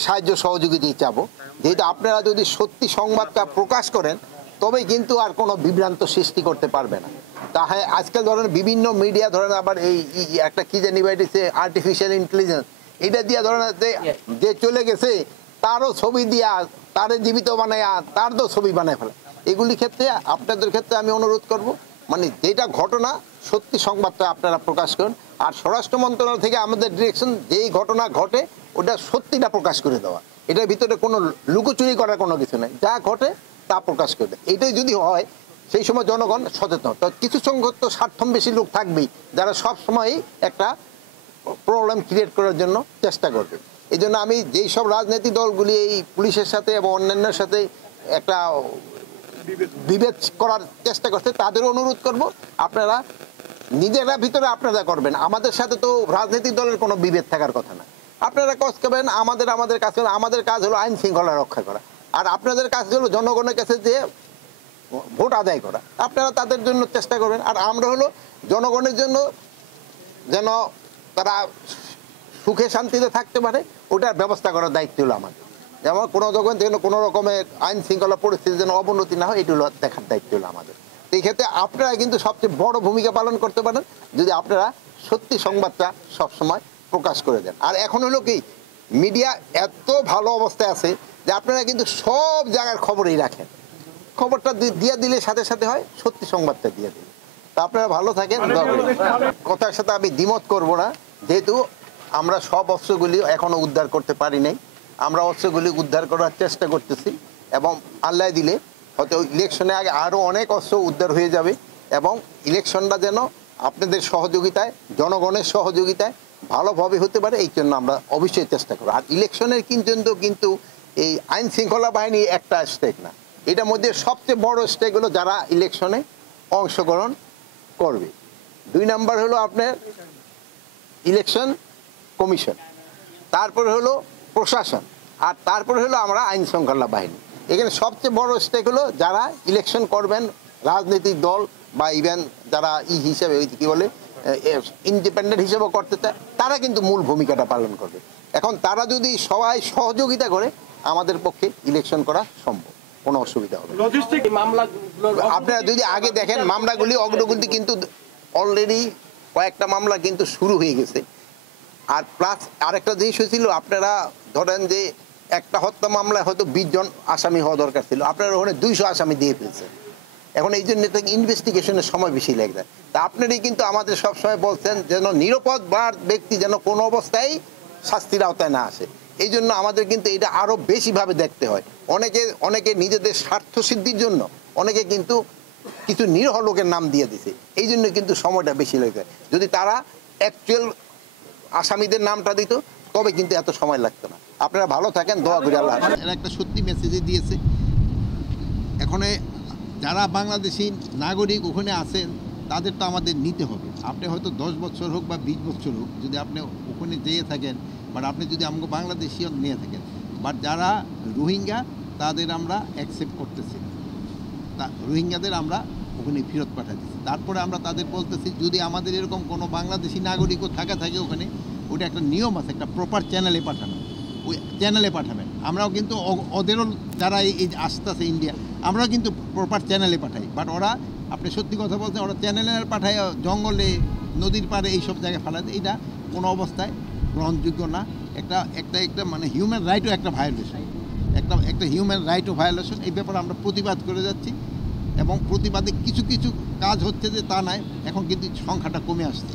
সাহায্য সহযোগিতা চাবো, যেহেতু আপনারা যদি সত্যি সংবাদটা প্রকাশ করেন তবেই কিন্তু আর কোনো বিভ্রান্ত সৃষ্টি করতে পারবে না। তাহলে আজকাল ধরেন বিভিন্ন মিডিয়া ধরেন আবার এই একটা কি জানি বাইটেছে আর্টিফিশিয়াল ইন্টেলিজেন্স, এটা দিয়ে ধরেন যে চলে গেছে তারও ছবি দিয়া তারে জীবিত বানায় তার তো ছবি বানায় ফেলে। এগুলি ক্ষেত্রে আপনাদের ক্ষেত্রে আমি অনুরোধ করব, মানে যেটা ঘটনা সত্যি সংবাদটা আপনারা প্রকাশ করুন। আর স্বরাষ্ট্র মন্ত্রণালয় থেকে আমাদের ডিরেকশন যেই ঘটনা ঘটে ওটা সত্যিটা প্রকাশ করে দেওয়া, এটার ভিতরে কোনো লুকোচুরি করার কোনো কিছু নেই, যা ঘটে তা প্রকাশ করে দেয়। এইটাই যদি হয় সেই সময় জনগণ সচেতন। তো কিছু সংখ্যক তো স্বার্থবেশী লোক থাকবেই যারা সব সময়ই একটা প্রবলেম ক্রিয়েট করার জন্য চেষ্টা করবে। এই জন্য আমি যেই সব রাজনৈতিক দলগুলি এই পুলিশের সাথে এবং অন্যান্যের সাথে একটা বিভেদ করার চেষ্টা করছে তাদের অনুরোধ করব, আপনারা নিজেরা ভিতরে আপনারা করবেন, আমাদের সাথে তো রাজনৈতিক দলের কোনো বিভেদ থাকার কথা না। আপনারা কাজ করবেন, আমাদের কাজ হলো, আমাদের কাজ হলো আইন শৃঙ্খলা রক্ষা করা, আর আপনাদের কাজ হলো জনগণের কাছে যে ভোট আদায় করা। আপনারা তাদের জন্য চেষ্টা করবেন, আর আমরা হলো জনগণের জন্য যেন তারা সুখে শান্তিতে থাকতে পারে ওটার ব্যবস্থা করার দায়িত্ব হলো আমাদের। যেমন কোনো যখন যেন কোনো রকমের আইন শৃঙ্খলা পরিস্থিতি যেন অবনতি না হয় এগুলো দেখার দায়িত্ব হলো আমাদের। এই ক্ষেত্রে আপনারা কিন্তু সবচেয়ে বড় ভূমিকা পালন করতে পারেন যদি আপনারা সত্যি সংবাদটা সবসময় প্রকাশ করে দেন। আর এখন হলো কি মিডিয়া এত ভালো অবস্থায় আছে যে আপনারা কিন্তু সব জায়গার খবরই রাখেন, খবরটা দিয়ে দিলে সাথে সাথে হয় সত্যি সংবাদটা দিয়ে দিলে। তা আপনারা ভালো থাকেন। কথার সাথে আমি দ্বিমত করব না, যেহেতু আমরা সব অস্ত্রগুলি এখনো উদ্ধার করতে পারি নাই, আমরা অস্ত্রগুলি উদ্ধার করার চেষ্টা করতেছি এবং আল্লাহ দিলে হয়তো ইলেকশনের আগে আরও অনেক অস্ত্র উদ্ধার হয়ে যাবে এবং ইলেকশনটা যেন আপনাদের সহযোগিতায় জনগণের সহযোগিতায় ভালোভাবে হতে পারে এই জন্য আমরা অবশ্যই চেষ্টা করব। আর ইলেকশনের কিন্তু এই আইন শৃঙ্খলা বাহিনী একটা স্টেক না, এটার মধ্যে সবচেয়ে বড় স্টেক হলো যারা ইলেকশনে অংশগ্রহণ করবে। 2 নাম্বার হলো আপনার ইলেকশন কমিশন, তারপরে হলো প্রশাসন, আর তারপরে হলো আমরা আইন শৃঙ্খলা বাহিনী। এখানে সবচেয়ে বড় স্টেক হলো যারা ইলেকশন করবেন, রাজনৈতিক দল বা ইভেন যারা হিসেবে কি বলে ইন্ডিপেন্ডেন্ট হিসেবে করতে চায় তারা কিন্তু মূল ভূমিকাটা পালন করবে। এখন তারা যদি সবাই সহযোগিতা করে আমাদের পক্ষে ইলেকশন করা সম্ভব, কোনো অসুবিধা হবে না। আপনারা যদি আগে দেখেন মামলাগুলি অগ্রগতি কিন্তু অলরেডি কয়েকটা মামলা কিন্তু শুরু হয়ে গেছে। আর প্লাস আরেকটা জিনিস হয়েছিল, আপনারা ধরেন যে একটা হত্যা মামলায় হয়তো 20 জন আসামি হওয়া দরকার ছিল, আপনারা ওখানে 200 আসামি দিয়ে ফেলছেন। এখন এই জন্য ইনভেস্টিগেশনের সময় বেশি লেগে যায়। তা আপনারই কিন্তু আমাদের সবসময় বলছেন যেন নিরাপদ ব্যক্তি যেন কোনো অবস্থায় শাস্তির আওতায় না আসে, এই জন্য আমাদের কিন্তু এটা আরও বেশিভাবে দেখতে হয়। অনেকে নিজেদের স্বার্থ সিদ্ধির জন্য অনেকে কিন্তু কিছু নিরীহ লোকের নাম দিয়ে দিছে, এই জন্য কিন্তু সময়টা বেশি লেগে যায়। যদি তারা অ্যাকচুয়াল আসামিদের নামটা দিত তবে কিন্তু এত সময় লাগতো না। আপনারা ভালো থাকেন, দোয়া করি আল্লাহ। এরা একটা সত্যি মেসেজে দিয়েছে, এখানে যারা বাংলাদেশি নাগরিক ওখানে আছেন তাদের তো আমাদের নিতে হবে। আপনি হয়তো 10 বছর হোক বা 20 বছর হোক যদি আপনি ওখানে যেয়ে থাকেন, বাট আপনি যদি আমাকে বাংলাদেশিও নিয়ে থাকেন, বাট যারা রোহিঙ্গা তাদের আমরা অ্যাকসেপ্ট করতেছি, রোহিঙ্গাদের আমরা ওখানে ফেরত পাঠাচ্ছি। তারপরে আমরা তাদের বলতেছি যদি আমাদের এরকম কোনো বাংলাদেশি নাগরিকও থাকে ওখানে, ওটা একটা নিয়ম আছে, একটা প্রপার চ্যানেলে পাঠানো, ওই চ্যানেলে পাঠাবেন। আমরাও কিন্তু ওদেরও যারা এই আসতেছে ইন্ডিয়া, আমরাও কিন্তু প্রপার চ্যানেলে পাঠাই, বাট ওরা আপনি সত্যি কথা বলছেন ওরা চ্যানেলে পাঠায় জঙ্গলে নদীর পাড়ে এইসব জায়গায় ফেলাতে, এটা কোনো অবস্থায় গ্রহণযোগ্য না। একটা মানে হিউম্যান রাইটও একটা ভায়োলেশন, একটা হিউম্যান রাইটও ভায়োলেশন। এই ব্যাপারে আমরা প্রতিবাদ করে যাচ্ছি এবং প্রতিবাদে কিছু কাজ হচ্ছে যে তা নয়, এখন কিন্তু সংখ্যাটা কমে আসছে।